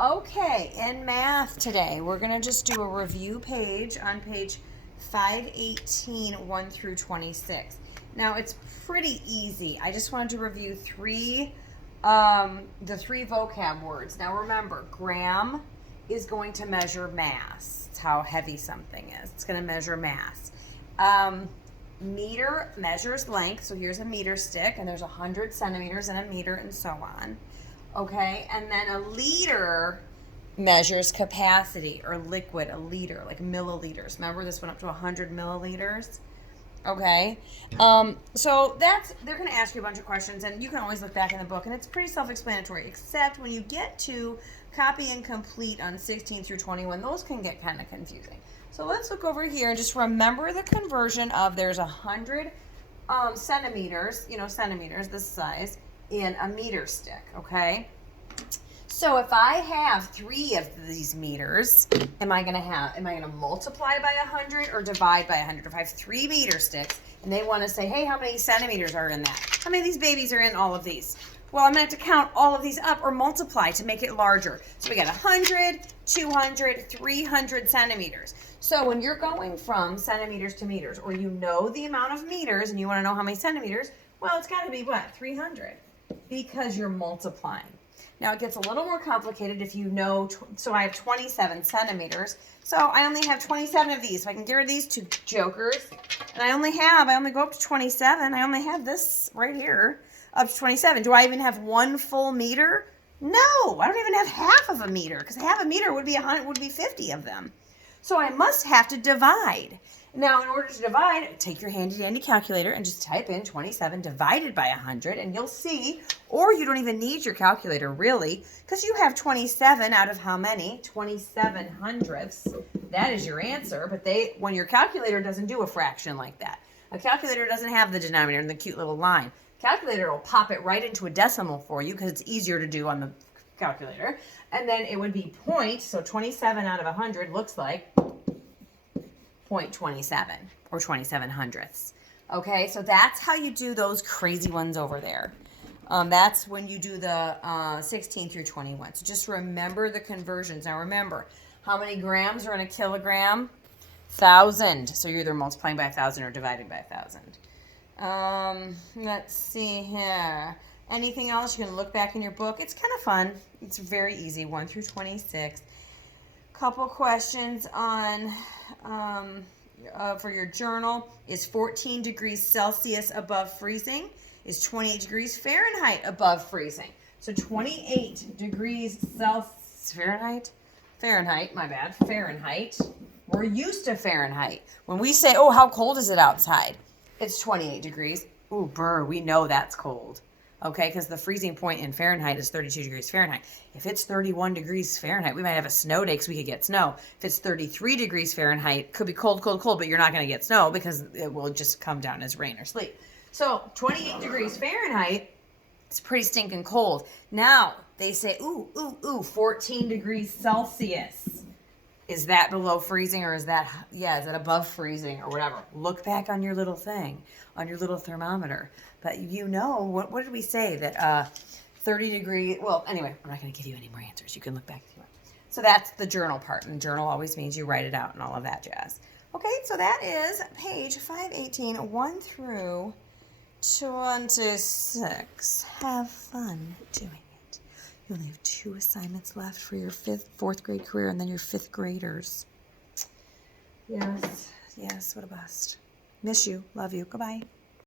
Okay, in math today, we're going to just do a review page on page 518, 1 through 26. Now, it's pretty easy. I just wanted to review the three vocab words. Now, remember, gram is going to measure mass. It's how heavy something is. It's going to measure mass. Meter measures length. So here's a meter stick, and there's 100 centimeters in a meter, and so on. Okay, and then a liter measures capacity, or liquid, a liter, like milliliters. Remember, this went up to 100 milliliters. Okay, so they're going to ask you a bunch of questions, and you can always look back in the book, and it's pretty self-explanatory, except when you get to copy and complete on 16 through 21, those can get kind of confusing. So let's look over here and just remember the conversion of there's 100 centimeters, centimeters, this size, in a meter stick, okay? So if I have 3 of these meters, am I gonna multiply by 100 or divide by 100? If I have 3 meter sticks and they want to say, hey, how many centimeters are in that? How many of these babies are in all of these? Well, I'm gonna have to count all of these up or multiply to make it larger. So we got 100, 200, 300 centimeters. So when you're going from centimeters to meters, or you know the amount of meters and you want to know how many centimeters, well, it's got to be what? 300, because you're multiplying. Now, it gets a little more complicated if you know, so I have 27 centimeters. So I only have 27 of these. So I can get rid of these 2 jokers. And I only go up to 27. I only have this right here up to 27. Do I even have 1 full meter? No, I don't even have half of a meter, because half a meter would be 50 of them. So I must have to divide. Now, in order to divide, take your handy dandy calculator and just type in 27 divided by 100, and you'll see, or you don't even need your calculator really, because you have 27 out of how many? 27 hundredths. That is your answer, but when your calculator doesn't do a fraction like that. A calculator doesn't have the denominator and the cute little line. Calculator will pop it right into a decimal for you because it's easier to do on the calculator. And then it would be point, so 27 out of 100 looks like 0.27 or 27 hundredths. Okay, so that's how you do those crazy ones over there. That's when you do the 16 through 21. So just remember the conversions. Now remember, how many grams are in a kilogram? 1,000. So you're either multiplying by 1,000 or dividing by 1,000. Let's see here. Anything else? You can look back in your book. It's kind of fun. It's very easy, 1 through 26. Couple questions on for your journal. Is 14 degrees Celsius above freezing? Is 28 degrees Fahrenheit above freezing? So 28 degrees Fahrenheit, my bad, Fahrenheit. We're used to Fahrenheit. When we say, oh, how cold is it outside? It's 28 degrees. Ooh, brr, we know that's cold. Okay, because the freezing point in Fahrenheit is 32 degrees Fahrenheit. If it's 31 degrees Fahrenheit, we might have a snow day because we could get snow. If it's 33 degrees Fahrenheit, could be cold, but you're not going to get snow because it will just come down as rain or sleet. So 28 degrees Fahrenheit, it's pretty stinking cold. Now, they say, 14 degrees Celsius. Is that below freezing, or is that above freezing or whatever? Look back on your little thing, on your little thermometer. But what did we say? That 30 degree, well, anyway, I'm not going to give you any more answers. You can look back if you want. So that's the journal part, and journal always means you write it out and all of that jazz. Okay, so that is page 518, 1 through 26. Have fun doing it. You only have 2 assignments left for your 4th grade career, and then your 5th graders. Yes, what a bust. Miss you. Love you. Goodbye.